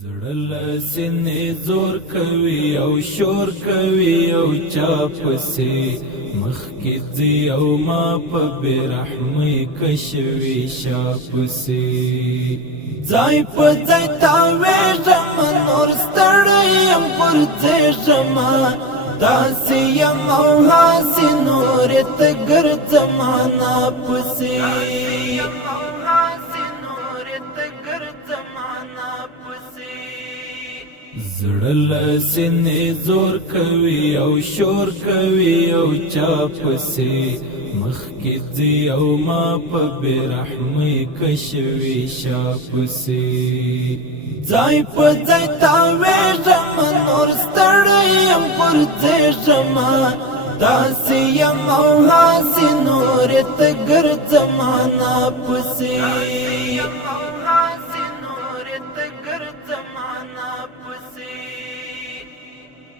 زړه له سینې زور کوي او شور کوي او چا پسې مخکې ځي او ما په بې رحمۍ کشوي شا پسې ځای په ځای تاویږم نور ستړی یم غورځېږم داسې یم او هاسې نورې ته ګرځم ناپسې زړه له سینې زور کوي او شور کوي او چا پسې مخکې ځي او ما په بې رحمۍ کشوي شا پسې ځای په ځای تاویږم نور ستړی یم غورځېږم داسې یم او هاسې نورې ته ګرځم ناپسې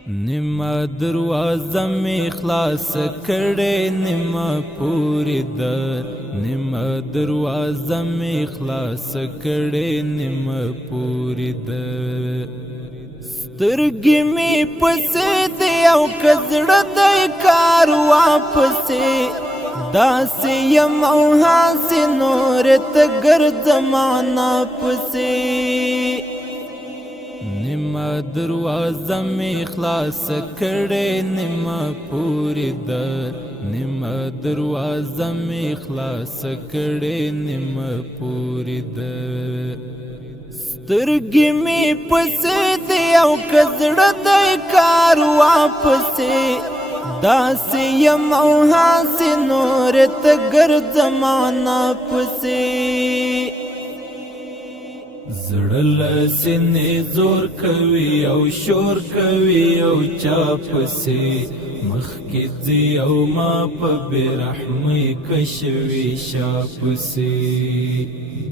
نیمه دروازه می خلاص کړې نیمه پوری ده نیمه دروازه می خلاص کړې نیمه پوری ده سترګې می پسې دی او کزړه دی کار واپسې داسې یم او هاسې نورې ته ګرځم ناپسې نیمه دروازه می خلاص کړې نیمه پوری ده نیمه دروازه می خلاص کړې نیمه پوری ده سترګې می پسې دی او کزړه دی کار واپسې داسې یم او هاسې نورې ته ګرځم ناپسې زړه له سینې زور کوي او شور کوي او چا پسې مخکې ځي او ما په بې رحمۍ کشوي شا پسې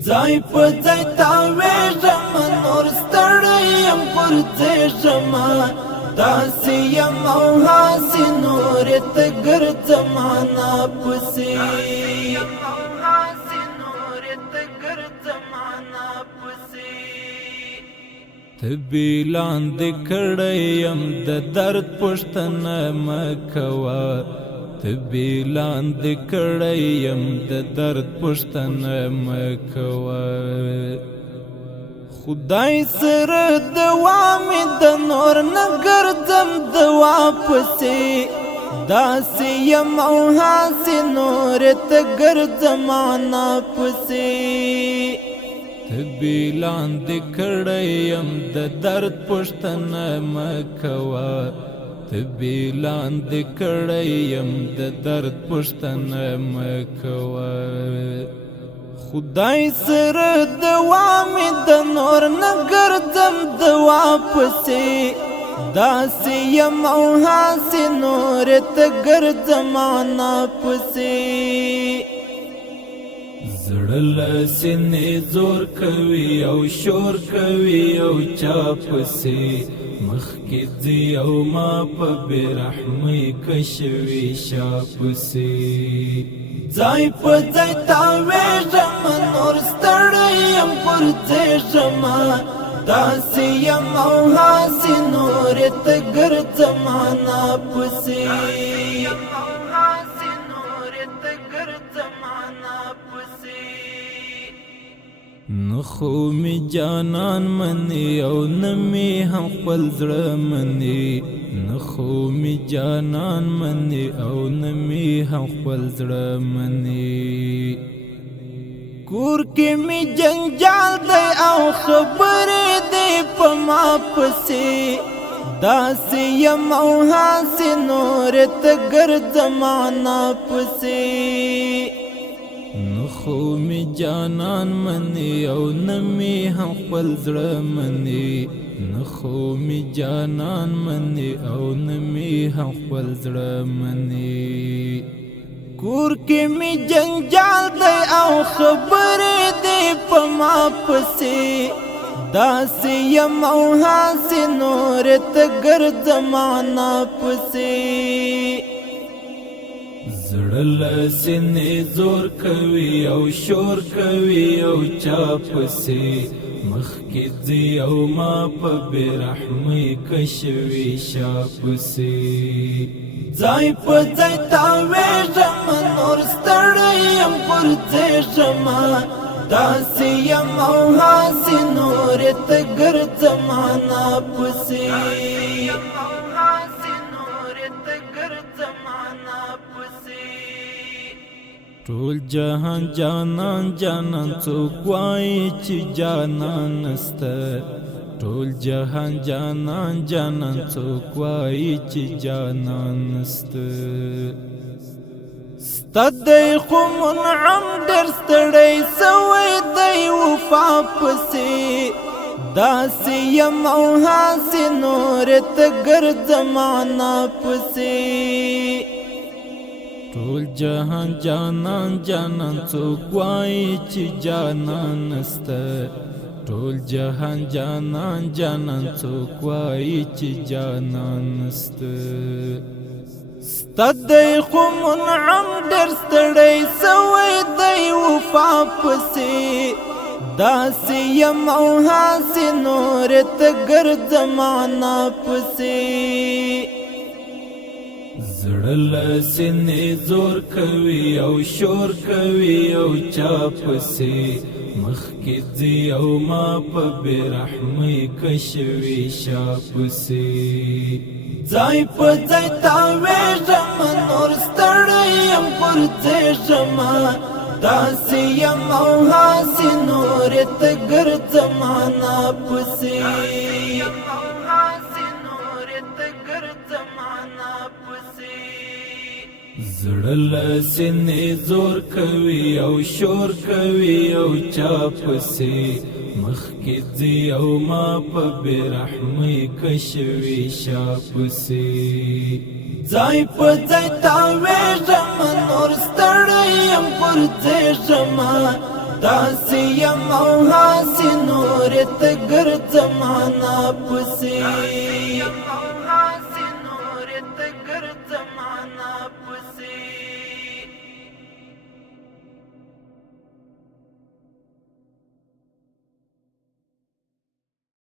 ځای په ځای تاویږم نور ستړی یم غورځېږم داسې یم او هاسې نورې ته ګرځم ناپسې تبی لاندې کړی یم د درد پوښتنه مه کوه تبی لاندې کړی یم د درد پوښتنه مه کوه خدای سره دوا مې د نور نه ګرځم دوا پسې داسې یم او هاسې نورې ته ګرځم ناپسې تبی لاندې کړی یم د درد پوښتنه مه کوه تبی لاندې کړی یم د درد پوښتنه مه کوه خدای سره دوا مې د نور نه ګرځم دوا پسې داسې یم او هاسې نورې ته ګرځم ناپسې زړه له سینې زور کوي او شور کوي او چا پسې مخکې ځي او ما په بې رحمۍ کشوي شا پسې ځای په ځای تاویږم نور ستړی یم غورځېږم داسې یم او هاسې نورې ته ګرځم ناپسې نخو می جانان منی او نمی هم خپل زړه منی نخو می جانان منی او نمی هم خپل زړه منی کور کې می جنجال دی او خبرې دی په ما پسې داسې یم او هاسې نورې ته ګرځم ناپسې نخو می جانان منی او نمی هم خپل زړه منی نخو می جانان منی او نمی هم خپل زړه منی کور کې می جنجال دی او خبرې دی په ما پسې داسې یم او هاسې نورې ته ګرځم ناپسې زړه له سینې زور کوي او شور کوي او چا پسې مخکې ځي او ما په بې رحمۍ کشوي شا پسې ځای په ځای تاویږم نور ستړی یم پر ځېږمه داسې یم او هاسې نورې ته ګرځمه ناپسې ټول جهان جانان جانان څوک وایي چې جانان نسته ټول جهان جانان جانان څوک وایي چې جانان نسته ستا دی خو منعم ډېر ستړی سوی دی وفا پسې داسې یم او هاسې نورې ته ګرځمه ناپسې ټول جهان جانان جانان څوک وایي چې جانان نسته ټول جهان جانان جانان څوک وایي چې جانان نسته ستا دی خو منعم ډېر ستړی سوی دی وفا پسې داسې یم او هاسې نورې ته ګرځمه ناپسې زړه له سینې زور کوي او شور کوي او چا پسې مخکې ځي او ما په بې رحمۍ کشوي شا پسې ځای په ځای تاویږم نور ستړی یم پر ځېږمه داسې یم او هاسې نورې ته ګرځمه ناپسې زړه له سینې زور کوي او شور کوي او چا پسې مخکې ځي او ما په بې رحمۍ کشوي شا پسې ځای په ځای تاویږم نور ستړی یم پر ځېږمه داسې یم او هاسې نورې ته ګرځمه ناپسې